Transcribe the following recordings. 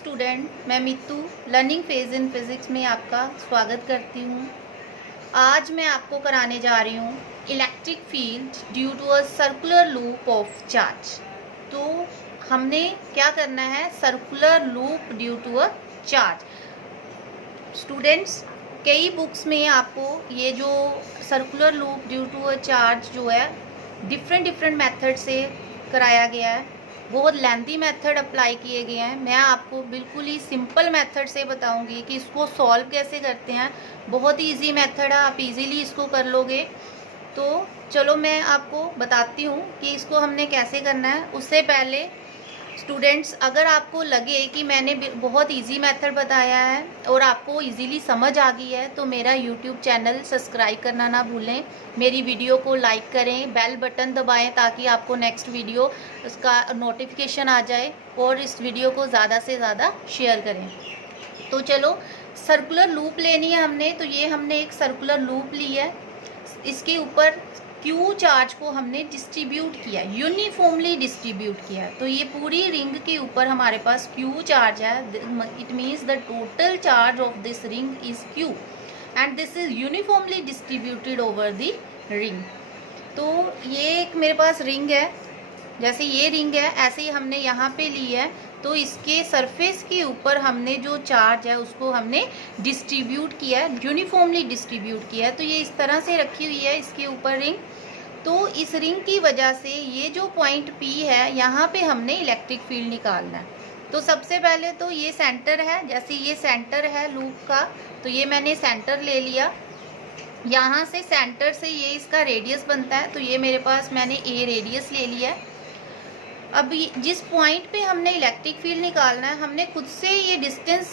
Student, मैं Mittu learning phase in physics में आपका स्वागत करती हूँ। आज मैं आपको कराने जा रही हूँ electric field due to a circular loop of charge. तो हमने क्या करना है, circular loop due to a charge. Students, कई बुक्स में आपको ये जो circular loop due to a charge जो है डिफरेंट मेथड से कराया गया है। बहुत लेंथी मेथड अप्लाई किए गए हैं। मैं आपको बिल्कुल ही सिंपल मेथड से बताऊंगी कि इसको सॉल्व कैसे करते हैं। बहुत ही इजी मेथड है, आप इजीली इसको कर लोगे। तो चलो मैं आपको बताती हूँ कि इसको हमने कैसे करना है। उससे पहले स्टूडेंट्स, अगर आपको लगे कि मैंने बहुत इजी मेथड बताया है और आपको इजीली समझ आ गई है, तो मेरा यूट्यूब चैनल सब्सक्राइब करना ना भूलें। मेरी वीडियो को लाइक करें, बेल बटन दबाएं ताकि आपको नेक्स्ट वीडियो उसका नोटिफिकेशन आ जाए, और इस वीडियो को ज़्यादा से ज़्यादा शेयर करें। तो चलो, सर्कुलर लूप लेनी है हमने। तो ये हमने एक सर्कुलर लूप ली है, इसके ऊपर क्यू चार्ज को हमने डिस्ट्रीब्यूट किया, यूनिफॉर्मली डिस्ट्रीब्यूट किया। तो ये पूरी रिंग के ऊपर हमारे पास क्यू चार्ज है। It means the total charge of this ring is Q and this is uniformly distributed over the ring. तो ये एक मेरे पास रिंग है, जैसे ये रिंग है ऐसे ही हमने यहाँ पे ली है। तो इसके सरफेस के ऊपर हमने जो चार्ज है उसको हमने डिस्ट्रीब्यूट किया है, यूनिफॉर्मली डिस्ट्रीब्यूट किया है। तो ये इस तरह से रखी हुई है इसके ऊपर रिंग। तो इस रिंग की वजह से ये जो पॉइंट P है, यहाँ पे हमने इलेक्ट्रिक फील्ड निकालना है। तो सबसे पहले तो ये सेंटर है, जैसे ये सेंटर है लूप का, तो ये मैंने सेंटर ले लिया। यहाँ से सेंटर से ये इसका रेडियस बनता है, तो ये मेरे पास मैंने A रेडियस ले लिया है। अब जिस पॉइंट पे हमने इलेक्ट्रिक फील्ड निकालना है, हमने खुद से ये डिस्टेंस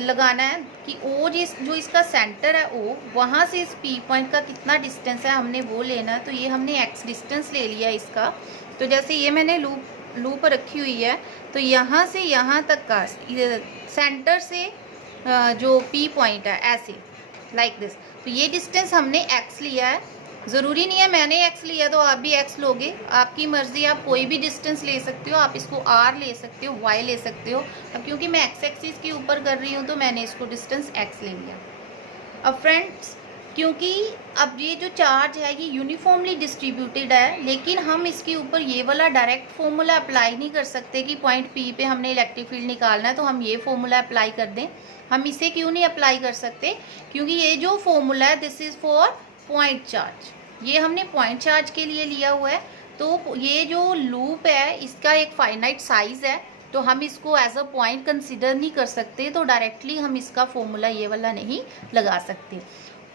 लगाना है कि O जो इसका सेंटर है O, वहाँ से इस P पॉइंट का कितना डिस्टेंस है हमने वो लेना है। तो ये हमने X डिस्टेंस ले लिया इसका। तो जैसे ये मैंने लूप रखी हुई है, तो यहाँ से यहाँ तक का सेंटर से जो P पॉइंट है ऐसे लाइक दिस, तो ये डिस्टेंस हमने X लिया है। ज़रूरी नहीं है मैंने X लिया तो आप भी X लोगे, आपकी मर्ज़ी। आप कोई भी डिस्टेंस ले सकते हो, आप इसको R ले सकते हो, Y ले सकते हो। अब क्योंकि मैं X एक्सिस के ऊपर कर रही हूँ तो मैंने इसको डिस्टेंस X ले लिया। अब फ्रेंड्स, क्योंकि अब ये जो चार्ज है ये यूनिफॉर्मली डिस्ट्रीब्यूटेड है, लेकिन हम इसके ऊपर ये वाला डायरेक्ट फॉर्मूला अप्लाई नहीं कर सकते कि पॉइंट P पे हमने इलेक्ट्रिक फील्ड निकालना है तो हम ये फॉर्मूला अप्लाई कर दें। हम इसे क्यों नहीं अप्लाई कर सकते? क्योंकि ये जो फॉर्मूला है this is for point charge, ये हमने पॉइंट चार्ज के लिए लिया हुआ है। तो ये जो लूप है इसका एक फाइनाइट साइज है, तो हम इसको एज अ पॉइंट कंसिडर नहीं कर सकते। तो डायरेक्टली हम इसका फॉर्मूला ये वाला नहीं लगा सकते।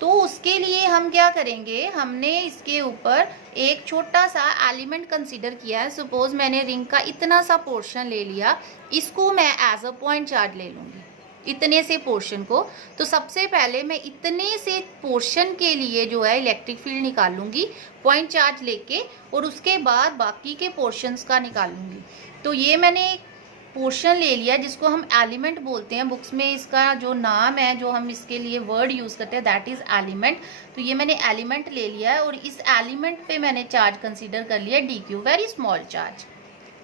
तो उसके लिए हम क्या करेंगे, हमने इसके ऊपर एक छोटा सा एलिमेंट कंसिडर किया है। सपोज मैंने रिंग का इतना सा पोर्शन ले लिया, इसको मैं एज अ पॉइंट चार्ज ले लूँगी, इतने से पोर्शन को। तो सबसे पहले मैं इतने से पोर्शन के लिए जो है इलेक्ट्रिक फील्ड निकालूंगी पॉइंट चार्ज लेके, और उसके बाद बाकी के पोर्शंस का निकालूंगी। तो ये मैंने एक पोर्शन ले लिया जिसको हम एलिमेंट बोलते हैं। बुक्स में इसका जो नाम है, जो हम इसके लिए वर्ड यूज़ करते हैं, दैट इज़ एलिमेंट। तो ये मैंने एलिमेंट ले लिया है और इस एलिमेंट पे मैंने चार्ज कंसिडर कर लिया DQ, वेरी स्मॉल चार्ज।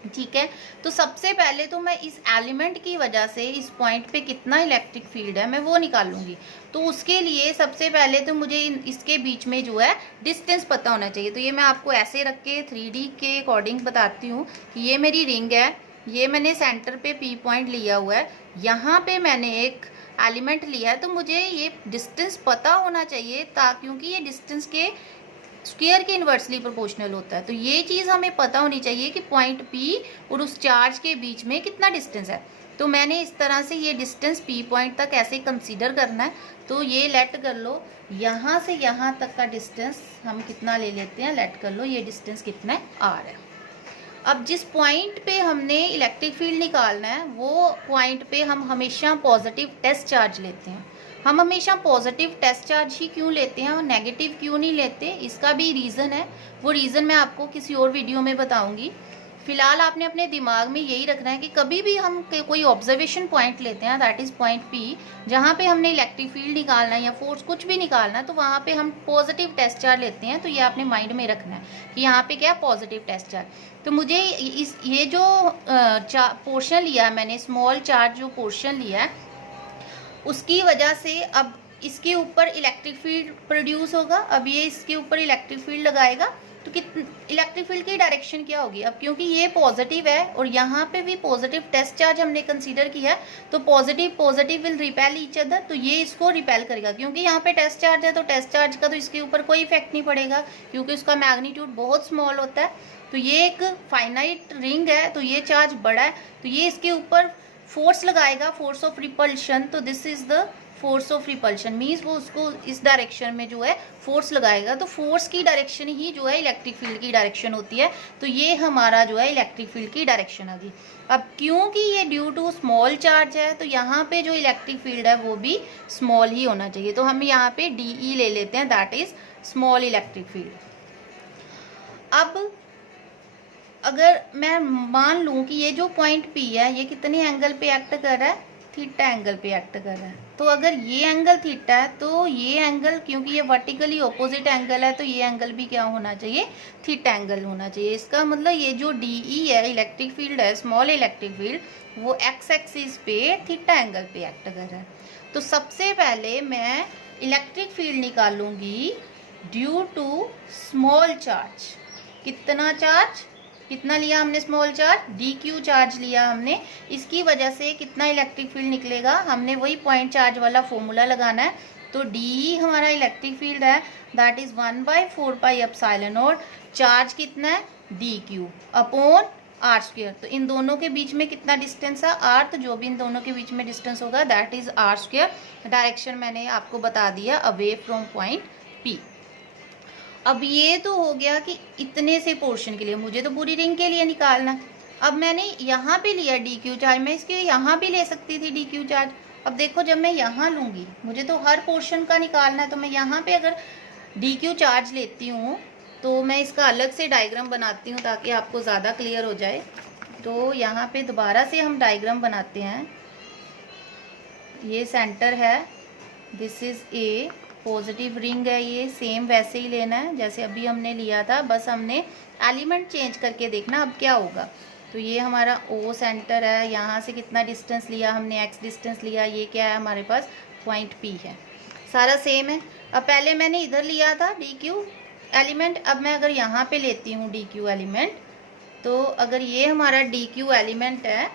ठीक है, तो सबसे पहले तो मैं इस एलिमेंट की वजह से इस पॉइंट पे कितना इलेक्ट्रिक फील्ड है मैं वो निकालूंगी। तो उसके लिए सबसे पहले तो मुझे इसके बीच में जो है डिस्टेंस पता होना चाहिए। तो ये मैं आपको ऐसे रख के 3D के अकॉर्डिंग बताती हूँ कि ये मेरी रिंग है, ये मैंने सेंटर पे P पॉइंट लिया हुआ है, यहाँ पे मैंने एक एलिमेंट लिया है। तो मुझे ये डिस्टेंस पता होना चाहिए क्योंकि ये डिस्टेंस के स्क्वायर के इन्वर्सली प्रोपोर्शनल होता है। तो ये चीज़ हमें पता होनी चाहिए कि पॉइंट P और उस चार्ज के बीच में कितना डिस्टेंस है। तो मैंने इस तरह से ये डिस्टेंस P पॉइंट तक ऐसे कंसीडर करना है। तो ये लेट कर लो, यहाँ से यहाँ तक का डिस्टेंस हम कितना ले लेते हैं, लेट कर लो ये डिस्टेंस कितना है, R है। अब जिस पॉइंट पे हमने इलेक्ट्रिक फील्ड निकालना है वो पॉइंट पे हम हमेशा पॉजिटिव टेस्ट चार्ज लेते हैं। हम हमेशा पॉजिटिव टेस्ट चार्ज ही क्यों लेते हैं और नेगेटिव क्यों नहीं लेते, इसका भी रीज़न है। वो रीज़न मैं आपको किसी और वीडियो में बताऊंगी। फिलहाल आपने अपने दिमाग में यही रखना है कि कभी भी हम कोई ऑब्जर्वेशन पॉइंट लेते हैं, दैट इज़ पॉइंट पी, जहाँ पे हमने इलेक्ट्रिक फील्ड निकालना है या फोर्स कुछ भी निकालना है, तो वहाँ पे हम पॉजिटिव टेस्ट चार्ज लेते हैं। तो ये आपने माइंड में रखना है कि यहाँ पे क्या है, पॉजिटिव टेस्ट चार्ज। तो मुझे ये जो पोर्शन लिया है मैंने, स्मॉल चार्ज जो पोर्शन लिया है, उसकी वजह से अब इसके ऊपर इलेक्ट्रिक फील्ड प्रोड्यूस होगा। अब ये इसके ऊपर इलेक्ट्रिक फील्ड लगाएगा तो इलेक्ट्रिक फील्ड की डायरेक्शन क्या होगी? अब क्योंकि ये पॉजिटिव है और यहाँ पे भी पॉजिटिव टेस्ट चार्ज हमने कंसीडर किया है, तो positive will repel each other, तो ये इसको रिपेल करेगा। क्योंकि यहाँ पे टेस्ट चार्ज है तो टेस्ट चार्ज का तो इसके ऊपर कोई इफेक्ट नहीं पड़ेगा क्योंकि उसका मैग्नीट्यूड बहुत स्मॉल होता है। तो ये एक फाइनाइट रिंग है, तो ये चार्ज बड़ा है, तो ये इसके ऊपर फोर्स लगाएगा, फोर्स ऑफ रिपल्शन। तो this is the force of repulsion, means वो उसको इस डायरेक्शन में जो है फोर्स लगाएगा। तो फोर्स की डायरेक्शन ही जो है इलेक्ट्रिक फील्ड की डायरेक्शन होती है। तो ये हमारा जो है इलेक्ट्रिक फील्ड की डायरेक्शन आ गई। अब क्योंकि ये ड्यू टू स्मॉल चार्ज है तो यहाँ पे जो इलेक्ट्रिक फील्ड है वो भी स्मॉल ही होना चाहिए। तो हम यहाँ पे DE ले लेते हैं, that is small electric field. अब अगर मैं मान लूँ कि ये जो पॉइंट P है ये कितने एंगल पे एक्ट कर रहा है? थीटा एंगल पे एक्ट कर रहा है। तो अगर ये एंगल थीटा है तो ये एंगल, क्योंकि ये वर्टिकली ऑपोजिट एंगल है, तो ये एंगल भी क्या होना चाहिए? थीटा एंगल होना चाहिए। इसका मतलब ये जो DE है, इलेक्ट्रिक फील्ड है, स्मॉल इलेक्ट्रिक फील्ड, वो एक्स एक्सिस पे थीटा एंगल पे एक्ट कर रहा है। तो सबसे पहले मैं इलेक्ट्रिक फील्ड निकालूंगी ड्यू टू स्मॉल चार्ज। कितना चार्ज, कितना लिया हमने स्मॉल चार्ज? DQ चार्ज लिया हमने। इसकी वजह से कितना इलेक्ट्रिक फील्ड निकलेगा? हमने वही पॉइंट चार्ज वाला फॉर्मूला लगाना है। तो DE हमारा इलेक्ट्रिक फील्ड है, that is 1/4 pi epsilon not. Charge कितना है? DQ upon r²। तो इन दोनों के बीच में कितना डिस्टेंस है? r। तो जो भी इन दोनों के बीच में डिस्टेंस होगा दैट इज r²। डायरेक्शन मैंने आपको बता दिया, अवे फ्रॉम पॉइंट P। अब ये तो हो गया कि इतने से पोर्शन के लिए, मुझे तो पूरी रिंग के लिए निकालना। अब मैंने यहाँ पे लिया DQ चार्ज, मैं इसके यहाँ भी ले सकती थी DQ चार्ज। अब देखो जब मैं यहाँ लूँगी, मुझे तो हर पोर्शन का निकालना है, तो मैं यहाँ पे अगर DQ चार्ज लेती हूँ तो मैं इसका अलग से डायग्राम बनाती हूँ ताकि आपको ज़्यादा क्लियर हो जाए। तो यहाँ पे दोबारा से हम डायग्राम बनाते हैं। ये सेंटर है, this is A, positive ring है, ये सेम वैसे ही लेना है जैसे अभी हमने लिया था, बस हमने एलिमेंट चेंज करके देखना अब क्या होगा। तो ये हमारा O सेंटर है, यहाँ से कितना डिस्टेंस लिया हमने? X डिस्टेंस लिया। ये क्या है हमारे पास? पॉइंट P है। सारा सेम है। अब पहले मैंने इधर लिया था DQ एलिमेंट, अब मैं अगर यहाँ पे लेती हूँ DQ एलिमेंट, तो अगर ये हमारा DQ एलिमेंट है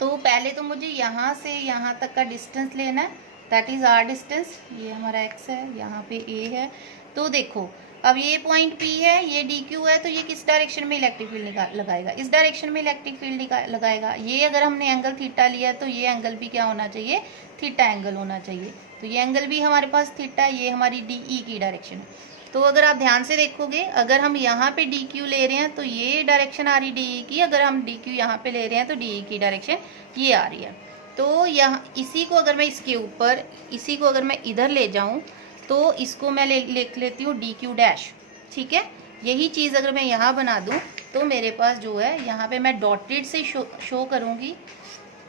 तो पहले तो मुझे यहाँ से यहाँ तक का डिस्टेंस लेना है, दैट इज़ R डिस्टेंस। ये हमारा X है, यहाँ पे A है। तो देखो अब ये पॉइंट P है, ये DQ है, तो ये किस डायरेक्शन में इलेक्ट्रिक फील्ड लगाएगा? इस डायरेक्शन में इलेक्ट्रिक फील्ड लगाएगा। ये अगर हमने एंगल थीटा लिया तो ये एंगल भी क्या होना चाहिए? थीटा एंगल होना चाहिए। तो ये एंगल भी हमारे पास थीटा, ये हमारी DE की डायरेक्शन है। तो अगर आप ध्यान से देखोगे, अगर हम यहाँ पे DQ ले रहे हैं तो ये डायरेक्शन आ रही DE की, अगर हम DQ यहाँ पे ले रहे हैं तो DE की डायरेक्शन ये आ रही है। तो यहाँ इसी को अगर मैं इसके ऊपर, इसी को अगर मैं इधर ले जाऊँ तो इसको मैं लिख लेती हूँ DQ डैश, ठीक है। यही चीज़ अगर मैं यहाँ बना दूँ तो मेरे पास जो है, यहाँ पे मैं डॉटेड से शो करूँगी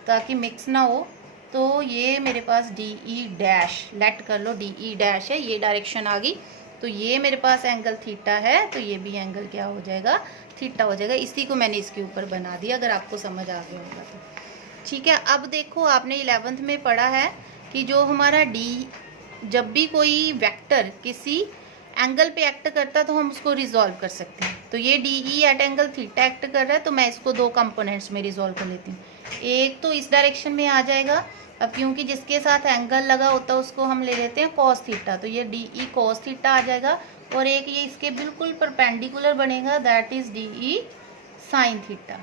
ताकि मिक्स ना हो। तो ये मेरे पास DE डैश, लेट कर लो DE डैश है, ये डायरेक्शन आ गई। तो ये मेरे पास एंगल थीटा है, तो ये भी एंगल क्या हो जाएगा? थीटा हो जाएगा। इसी को मैंने इसके ऊपर बना दिया, अगर आपको समझ आ गया होगा तो ठीक है। अब देखो आपने 11th में पढ़ा है कि जो हमारा जब भी कोई वेक्टर किसी एंगल पे एक्ट करता तो हम उसको रिजॉल्व कर सकते हैं। तो ये DE at angle theta act कर रहा है, तो मैं इसको दो कंपोनेंट्स में रिजॉल्व कर लेती हूँ। एक तो इस डायरेक्शन में आ जाएगा, अब क्योंकि जिसके साथ एंगल लगा होता है उसको हम ले लेते हैं कॉस थीटा, तो ये DE कॉस थीटा आ जाएगा। और एक ये इसके बिल्कुल परपेंडिकुलर बनेगा, that is DE sine theta.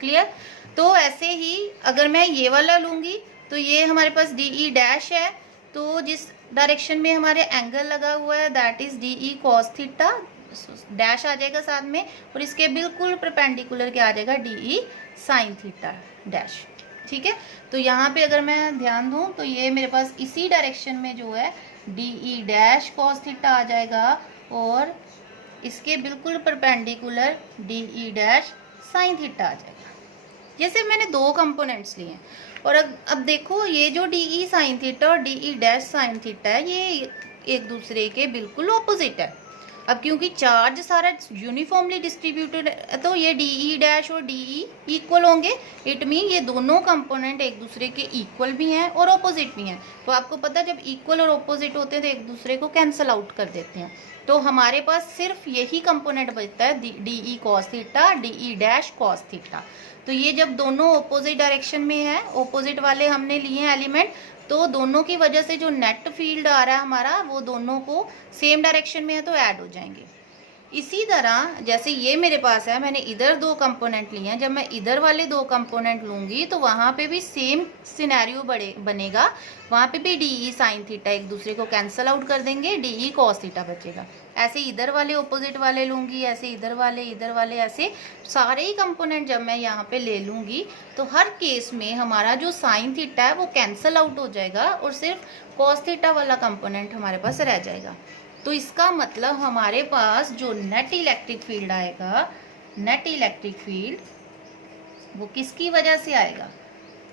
Clear? तो ऐसे ही अगर मैं ये वाला लूँगी तो ये हमारे पास DE डैश है, तो जिस डायरेक्शन में हमारे एंगल लगा हुआ है that is DE cos theta, dash आ जाएगा साथ में, और इसके बिल्कुल परपेंडिकुलर क्या आ जाएगा? DE साइन थीटा डैश, ठीक है। तो यहाँ पे अगर मैं ध्यान दूँ तो ये मेरे पास इसी डायरेक्शन में जो है DE डैश कॉस थीटा आ जाएगा, और इसके बिल्कुल perpendicular D E dash sine theta आ जाएगा। जैसे मैंने दो कंपोनेंट्स लिए हैं और अब देखो ये जो डी ई साइन थीटा और D E dash sine theta है ये एक दूसरे के बिल्कुल ऑपोजिट है। अब क्योंकि चार्ज सारा यूनिफॉर्मली डिस्ट्रीब्यूटेड है तो ये डी ई डैश और डी ई इक्वल होंगे। इट मीन ये दोनों कंपोनेंट एक दूसरे के इक्वल भी हैं और ऑपोजिट भी हैं। तो आपको पता है जब इक्वल और ऑपोजिट होते हैं तो एक दूसरे को कैंसल आउट कर देते हैं। तो हमारे पास सिर्फ यही कंपोनेंट बचता है D E cos theta D E dash cos theta. तो ये जब दोनों ऑपोजिट डायरेक्शन में है, ऑपोजिट वाले हमने लिए हैं एलिमेंट, तो दोनों की वजह से जो नेट फील्ड आ रहा है हमारा वो दोनों को सेम डायरेक्शन में है तो ऐड हो जाएंगे। इसी तरह जैसे ये मेरे पास है, मैंने इधर दो कंपोनेंट लिए हैं, जब मैं इधर वाले दो कंपोनेंट लूंगी तो वहाँ पे भी सेम सिनेरियो बनेगा। वहाँ पे भी डी ई साइन थीटा एक दूसरे को कैंसल आउट कर देंगे, डी ई कॉस थीटा बचेगा। ऐसे इधर वाले ऑपोजिट वाले लूंगी, ऐसे इधर वाले, ऐसे सारे ही कंपोनेंट जब मैं यहाँ पे ले लूंगी तो हर केस में हमारा जो साइन थीटा है वो कैंसल आउट हो जाएगा और सिर्फ कॉस थीटा वाला कंपोनेंट हमारे पास रह जाएगा। तो इसका मतलब हमारे पास जो नेट इलेक्ट्रिक फील्ड आएगा, नेट इलेक्ट्रिक फील्ड वो किसकी वजह से आएगा?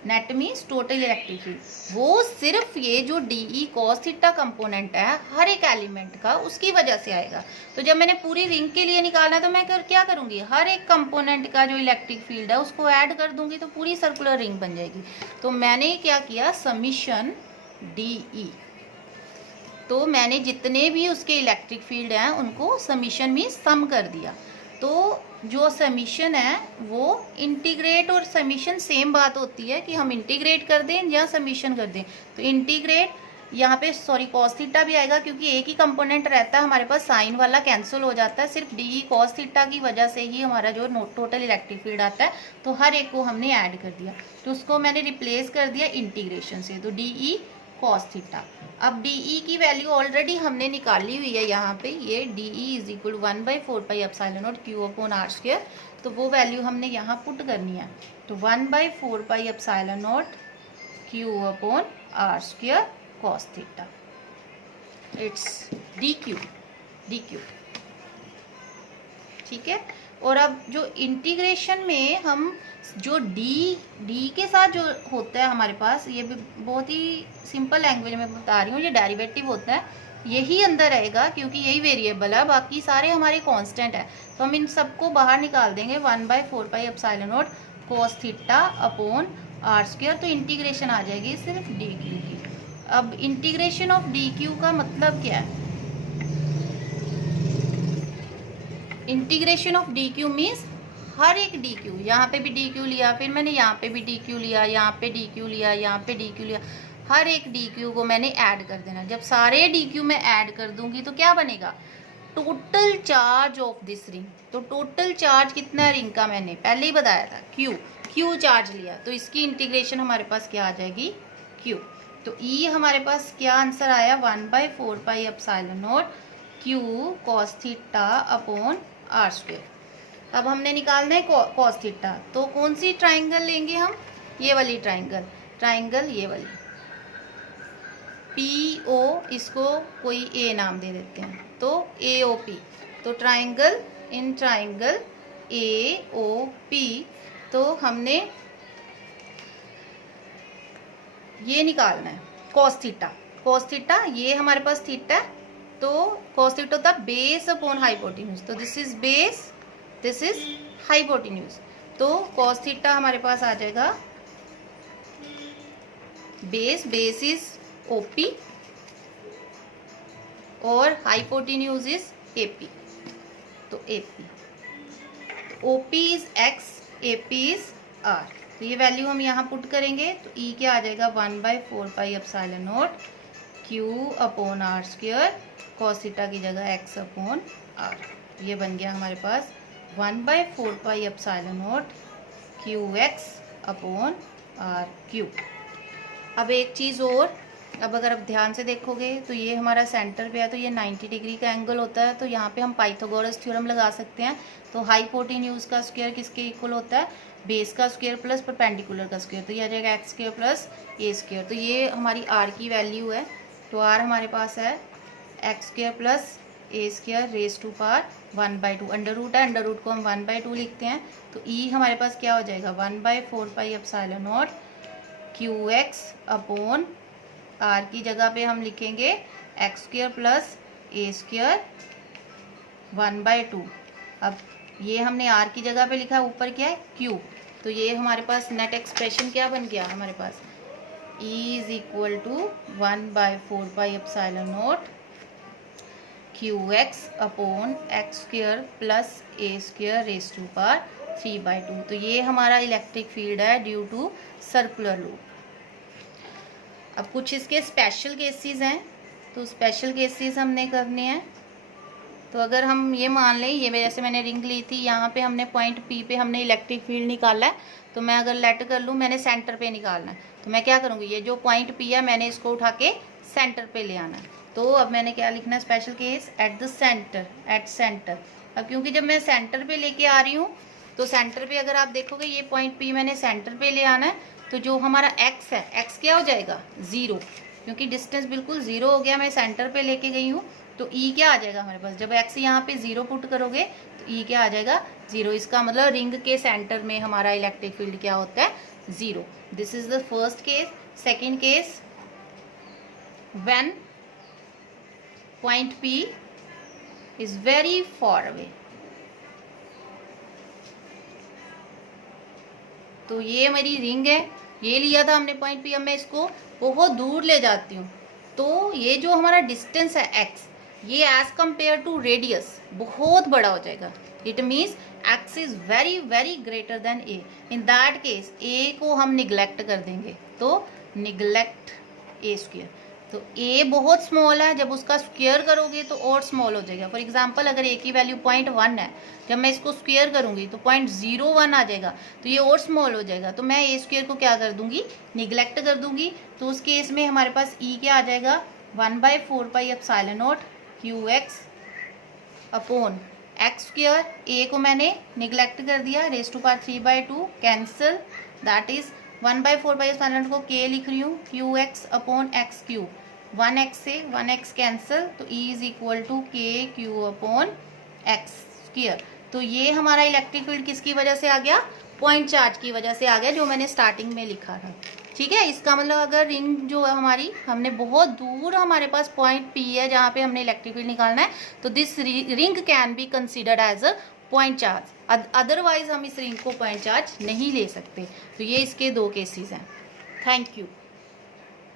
Net means total electric field, वो सिर्फ ये जो D E cos theta component है हर एक एलिमेंट का उसकी वजह से आएगा। तो जब मैंने पूरी रिंग के लिए निकालना है तो मैं क्या करूँगी, हर एक कंपोनेंट का जो इलेक्ट्रिक फील्ड है उसको ऐड कर दूंगी तो पूरी सर्कुलर रिंग बन जाएगी। तो मैंने क्या किया, समीशन डी ई, तो मैंने जितने भी उसके इलेक्ट्रिक फील्ड हैं उनको समीशन में सम कर दिया। तो जो समीशन है वो इंटीग्रेट और समीशन सेम बात होती है कि हम इंटीग्रेट कर दें या समीशन कर दें। तो इंटीग्रेट यहाँ पे कॉस थीटा भी आएगा क्योंकि एक ही कंपोनेंट रहता है हमारे पास, साइन वाला कैंसिल हो जाता है, सिर्फ डी ई कॉस थीटा की वजह से ही हमारा जो टोटल इलेक्ट्रिक फील्ड आता है। तो हर एक को हमने ऐड कर दिया, तो उसको मैंने रिप्लेस कर दिया इंटीग्रेशन से, तो डी ई कॉस थीटा। अब डी ई की वैल्यू ऑलरेडी हमने निकाली हुई है यहाँ पे, ये D E is equal 1/4 pi epsilon not q upon r square, तो वो वैल्यू हमने यहाँ पुट करनी है। तो 1/4 pi epsilon not q upon r square cos theta, it's d q, ठीक है। और अब जो इंटीग्रेशन में हम जो डी के साथ जो होता है हमारे पास, ये भी बहुत ही सिंपल लैंग्वेज में बता रही हूँ, ये डेरिवेटिव होता है, यही अंदर रहेगा क्योंकि यही वेरिएबल है, बाकी सारे हमारे कांस्टेंट है। तो हम इन सबको बाहर निकाल देंगे, 1/4 pi epsilon naught cos theta upon r square, तो इंटीग्रेशन आ जाएगी सिर्फ डी क्यू की। अब इंटीग्रेशन ऑफ डी क्यू का मतलब क्या है? Integration of D Q means हर एक डी क्यू, यहाँ पे भी डी क्यू लिया, फिर मैंने यहाँ पे भी डी क्यू लिया, यहाँ पे डी क्यू लिया, यहाँ पे डी क्यू लिया, हर एक डी क्यू को मैंने ऐड कर देना। जब सारे डी क्यू में ऐड कर दूंगी तो क्या बनेगा, total charge of this ring. तो टोटल चार्ज कितना है रिंग का, मैंने पहले ही बताया था, क्यू चार्ज लिया, तो इसकी इंटीग्रेशन हमारे पास क्या आ जाएगी, क्यू। तो ई हमारे पास क्या आंसर आया, 1/4 pi epsilon not q cos theta upon r square. अब हमने निकालना है कॉस थीटा, तो कौन सी ट्राइंगल लेंगे हम, ये वाली ट्राइंगल ये वाली पी ओ, इसको कोई ए नाम दे देते हैं, तो ए ओ पी। तो ट्राइंगल ए ओ पी, तो हमने ये निकालना है कॉस थीटा, ये हमारे पास थीटा है, तो कॉस थीटा होता है बेस अपॉन हाइपोटेन्यूज, तो this is base, this is hypotenuse. तो कॉस थीटा हमारे पास आ जाएगा बेस इज ओपी और हाइपोटेन्यूज इज एपी, तो AP, OP is x, AP is r. तो ये वैल्यू हम यहाँ पुट करेंगे, तो ई क्या आ जाएगा, 1/4 pi epsilon not q upon r square, cos theta की जगह एक्स अपॉन आर। ये बन गया हमारे पास 1/4 pi epsilon not Q x upon r cube. अब एक चीज़ और, अब अगर आप ध्यान से देखोगे तो ये हमारा सेंटर पे है, तो ये 90 डिग्री का एंगल होता है, तो यहाँ पे हम पाइथागोरस थ्योरम लगा सकते हैं। तो हाइपोटेन्यूज का स्क्वायर किसके इक्वल होता है, बेस का स्क्वायर प्लस परपेंडिकुलर का स्क्वायर, तो ये आ जाएगा x square plus a square. तो ये हमारी आर की वैल्यू है, तो आर हमारे पास है x square plus a square raise to power 1/2 under root है, अंडर रूट को हम 1/2 लिखते हैं, तो ई हमारे पास क्या हो जाएगा 1/4 pi epsilon not Q x upon r की जगह पे हम लिखेंगे x square plus a square 1/2। अब ये हमने आर की जगह पे लिखा, ऊपर क्या है क्यू, तो ये हमारे पास नेट एक्सप्रेशन क्या बन गया हमारे पास E is equal to 1/4 pi epsilon not Q x upon x square plus a square raise to power 3/2। तो ये हमारा इलेक्ट्रिक फील्ड है ड्यू टू सर्कुलर लूप। अब कुछ इसके स्पेशल केसेस हैं, तो स्पेशल केसेस हमने करने हैं। तो अगर हम ये मान लें, ये जैसे मैंने रिंग ली थी, यहाँ पे हमने पॉइंट पी पे हमने इलेक्ट्रिक फील्ड निकाला है, तो मैं अगर लेट कर लूँ, मैंने सेंटर पे निकालना है, तो मैं क्या करूँगी, ये जो पॉइंट पी है मैंने इसको उठा के सेंटर पे ले आना है। तो अब मैंने क्या लिखना है, special case at the centre, at centre. अब क्योंकि जब मैं सेंटर पे लेके आ रही हूँ, तो सेंटर पे अगर आप देखोगे ये पॉइंट पी मैंने सेंटर पे ले आना है, तो जो हमारा एक्स है, एक्स क्या हो जाएगा 0, क्योंकि डिस्टेंस बिल्कुल 0 हो गया, मैं सेंटर पे लेके गई हूँ। तो ई क्या आ जाएगा हमारे पास, जब एक्स यहाँ पे 0 पुट करोगे तो ई क्या आ जाएगा 0। इसका मतलब रिंग के सेंटर में हमारा इलेक्ट्रिक फील्ड क्या होता है 0। This is the first case. Second case, when point P is very for away. तो ये मेरी रिंग है, ये लिया था हमने पॉइंट पी, अब मैं इसको बहुत दूर ले जाती हूँ, तो ये जो हमारा डिस्टेंस है एक्स, ये एज कंपेयर टू रेडियस बहुत बड़ा हो जाएगा। It means X is very very greater than A. In that case A को हम निगलेक्ट कर देंगे, तो निगलेक्ट ए स्क्वायर। तो ए बहुत स्मॉल है, जब उसका स्क्वायर करोगे तो और स्मॉल हो जाएगा। फॉर एग्जांपल अगर ए की वैल्यू 0.1 है, जब मैं इसको स्क्वायर करूंगी तो 0.01 आ जाएगा, तो ये और स्मॉल हो जाएगा। तो मैं ए स्क्वायर को क्या कर दूंगी, निगलेक्ट कर दूंगी। तो उस केस में हमारे पास ई क्या आ जाएगा 1/4 pi epsilon not Q x upon x square, A को मैंने निगलेक्ट कर दिया, raise to power 3/2 cancel, that is 1/4 pi epsilon not को के लिख रही हूँ Q x upon X Q, 1x से 1x कैंसिल, तो E is equal to K Q upon x square. तो ये हमारा इलेक्ट्रिक फील्ड किसकी वजह से आ गया, पॉइंट चार्ज की वजह से आ गया, जो मैंने स्टार्टिंग में लिखा था। ठीक है, इसका मतलब अगर रिंग जो है हमारी, हमने बहुत दूर हमारे पास पॉइंट P है जहाँ पे हमने इलेक्ट्रिक फील्ड निकालना है, तो this ring can be considered as a point charge, otherwise हम इस रिंग को पॉइंट चार्ज नहीं ले सकते। तो ये इसके दो केसेस हैं। Thank you.